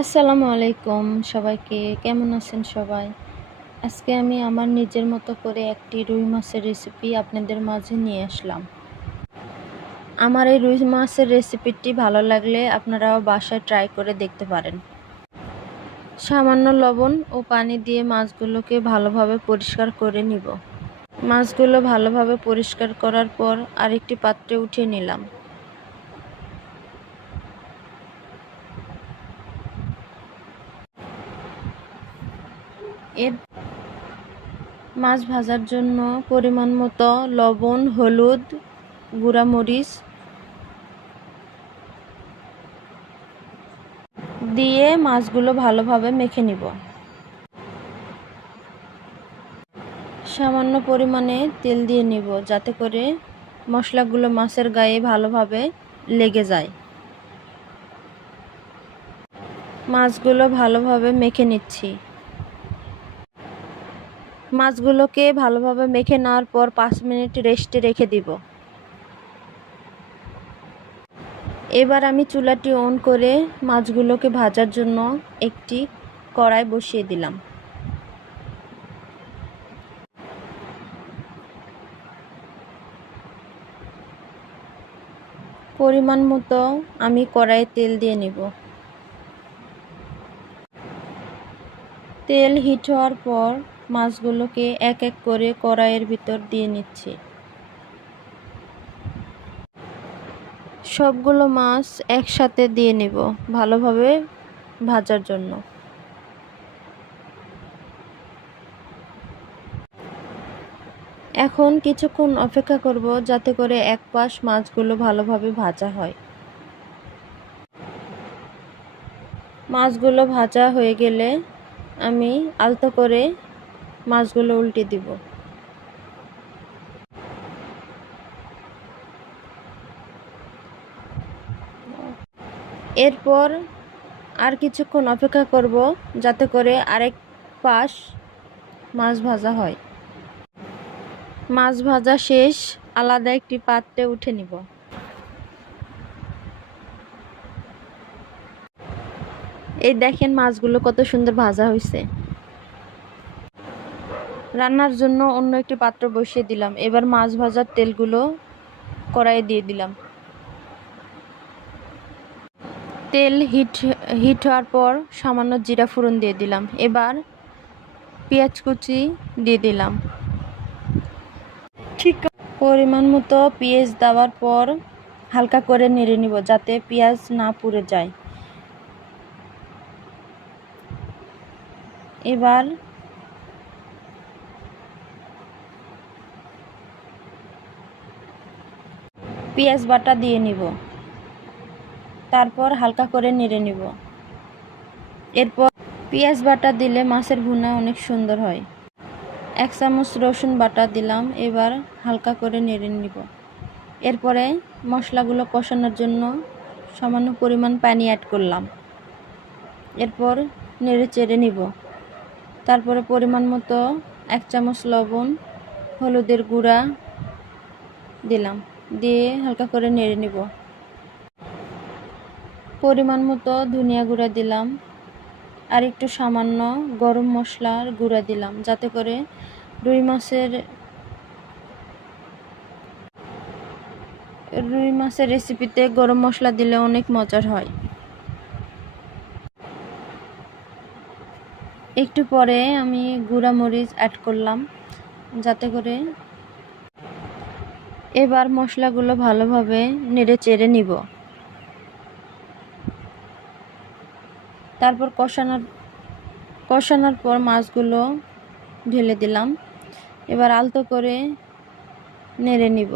আসসালামু আলাইকুম সবাইকে, কেমন আছেন সবাই? আজকে আমি আমার নিজের মতো করে একটি রুই মাছের রেসিপি আপনাদের মাঝে নিয়ে আসলাম। আমার এই রুই মাছের রেসিপিটি ভালো লাগলে আপনারাও বাসায় ট্রাই করে দেখতে পারেন। সামান্য লবণ ও পানি দিয়ে মাছগুলোকে ভালোভাবে পরিষ্কার করে নিব। মাছগুলো ভালোভাবে পরিষ্কার করার পর আরেকটি পাত্রে উঠিয়ে নিলাম। এর মাছ ভাজার জন্য পরিমাণ মতো লবণ, হলুদ, গুঁড়ামরিচ দিয়ে মাছগুলো ভালোভাবে মেখে নিব। সামান্য পরিমাণে তেল দিয়ে নিব যাতে করে মশলাগুলো মাছের গায়ে ভালোভাবে লেগে যায়। মাছগুলো ভালোভাবে মেখে নিচ্ছি। মাছগুলোকে ভালোভাবে মেখে নেওয়ার পর পাঁচ মিনিট রেস্টে রেখে দিব। এবার আমি চুলাটি অন করে মাছগুলোকে ভাজার জন্য একটি কড়াই বসিয়ে দিলাম। পরিমাণ মতো আমি কড়াইয়ে তেল দিয়ে নিব। তেল হিট হওয়ার পর মাছগুলোকে এক এক করে কড়াইয়ের ভিতর দিয়ে নিচ্ছি। সবগুলো মাছ একসাথে দিয়ে নেব ভালোভাবে ভাজার জন্য। এখন কিছুক্ষণ অপেক্ষা করব যাতে করে এক পাশ মাছগুলো ভালোভাবে ভাজা হয়। মাছগুলো ভাজা হয়ে গেলে আমি আলতো করে মাছগুলো উল্টে দিব। এরপর আর কিছুক্ষণ অপেক্ষা করব যাতে করে আরেক পাশ মাছ ভাজা হয়। মাছ ভাজা শেষ, আলাদা একটি পাত্রে উঠে নিব। এই দেখেন মাছগুলো কত সুন্দর ভাজা হয়েছে রান্নার জন্য অন্য একটি পাত্র বসিয়ে দিলাম। এবার মাছ ভাজার তেলগুলো কড়াইয়ে দিয়ে দিলাম। তেল হিট হিট হওয়ার পর সামান্য জিরা ফোড়ন দিয়ে দিলাম। এবার পেঁয়াজ কুচি দিয়ে দিলাম। ঠিক পরিমাণ মতো পেঁয়াজ দেওয়ার পর হালকা করে নেড়ে নিব যাতে পেঁয়াজ না পুড়ে যায়। এবার পেঁয়াজ বাটা দিয়ে নিব। তারপর হালকা করে নেড়ে নিব। এরপর পেঁয়াজ বাটা দিলে মাছের ভুনা অনেক সুন্দর হয়। এক চামচ রসুন বাটা দিলাম, এবার হালকা করে নেড়ে নিব। এরপরে মশলাগুলো কষানোর জন্য সামান্য পরিমাণ পানি অ্যাড করলাম। এরপর নেড়ে চেড়ে নিব। তারপরে পরিমাণ মতো এক চামচ লবণ, হলুদের গুঁড়া দিলাম। দিয়ে হালকা করে নেড়ে নিব। পরিমাণ মতো ধনিয়া গুঁড়া দিলাম আর একটু সামান্য গরম মশলার গুঁড়া দিলাম যাতে করে রুই মাছের রুই মাছের রেসিপিতে গরম মশলা দিলে অনেক মজার হয়। একটু পরে আমি গুঁড়া মরিচ অ্যাড করলাম যাতে করে এবার মশলাগুলো ভালোভাবে নেড়ে চেড়ে নিব। তারপর কষানোর কষানোর পর মাছগুলো ঢেলে দিলাম। এবার আলতো করে নেড়ে নিব।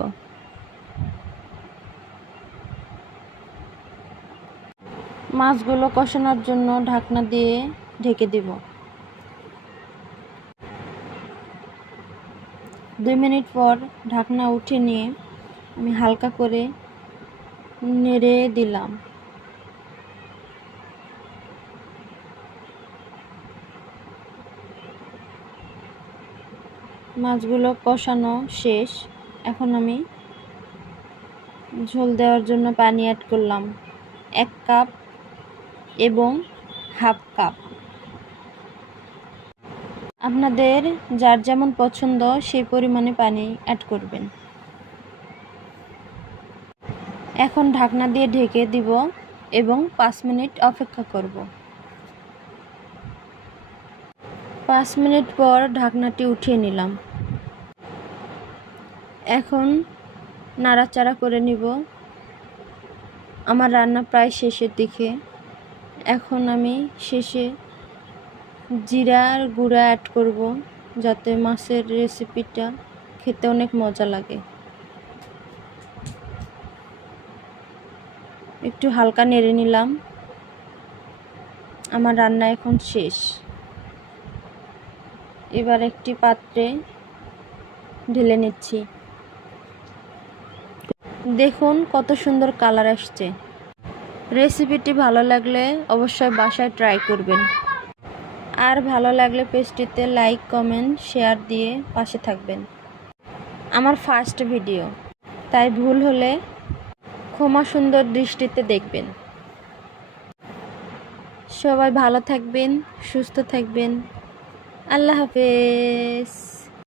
মাছগুলো কষানোর জন্য ঢাকনা দিয়ে ঢেকে দিব। দুই মিনিট পর ঢাকনা উঠে নিয়ে আমি হালকা করে নেড়ে দিলাম। মাছগুলো কষানো শেষ। এখন আমি ঝোল দেওয়ার জন্য পানি অ্যাড করলাম। এক কাপ এবং হাফ কাপ। আপনাদের যার যেমন পছন্দ, সেই পরিমাণে পানি অ্যাড করবেন। এখন ঢাকনা দিয়ে ঢেকে দিব এবং পাঁচ মিনিট অপেক্ষা করব। পাঁচ মিনিট পর ঢাকনাটি উঠিয়ে নিলাম। এখন নাড়াচাড়া করে নিব। আমার রান্না প্রায় শেষের দিকে। এখন আমি শেষে জিরার গুঁড়া অ্যাড করব, যাতে মাছের রেসিপিটা খেতে অনেক মজা লাগে। একটু হালকা নেড়ে নিলাম। আমার রান্না এখন শেষ। এবার একটি পাত্রে ঢেলে নিচ্ছি। দেখুন কত সুন্দর কালার আসছে। রেসিপিটি ভালো লাগলে অবশ্যই বাসায় ট্রাই করবেন। আর ভালো লাগলে পেজটিতে লাইক, কমেন্ট, শেয়ার দিয়ে পাশে থাকবেন। আমার ফার্স্ট ভিডিও। তাই ভুল হলে ক্ষমা সুন্দর দৃষ্টিতে দেখবেন। সবাই ভালো থাকবেন, সুস্থ থাকবেন। আল্লাহ হাফেজ।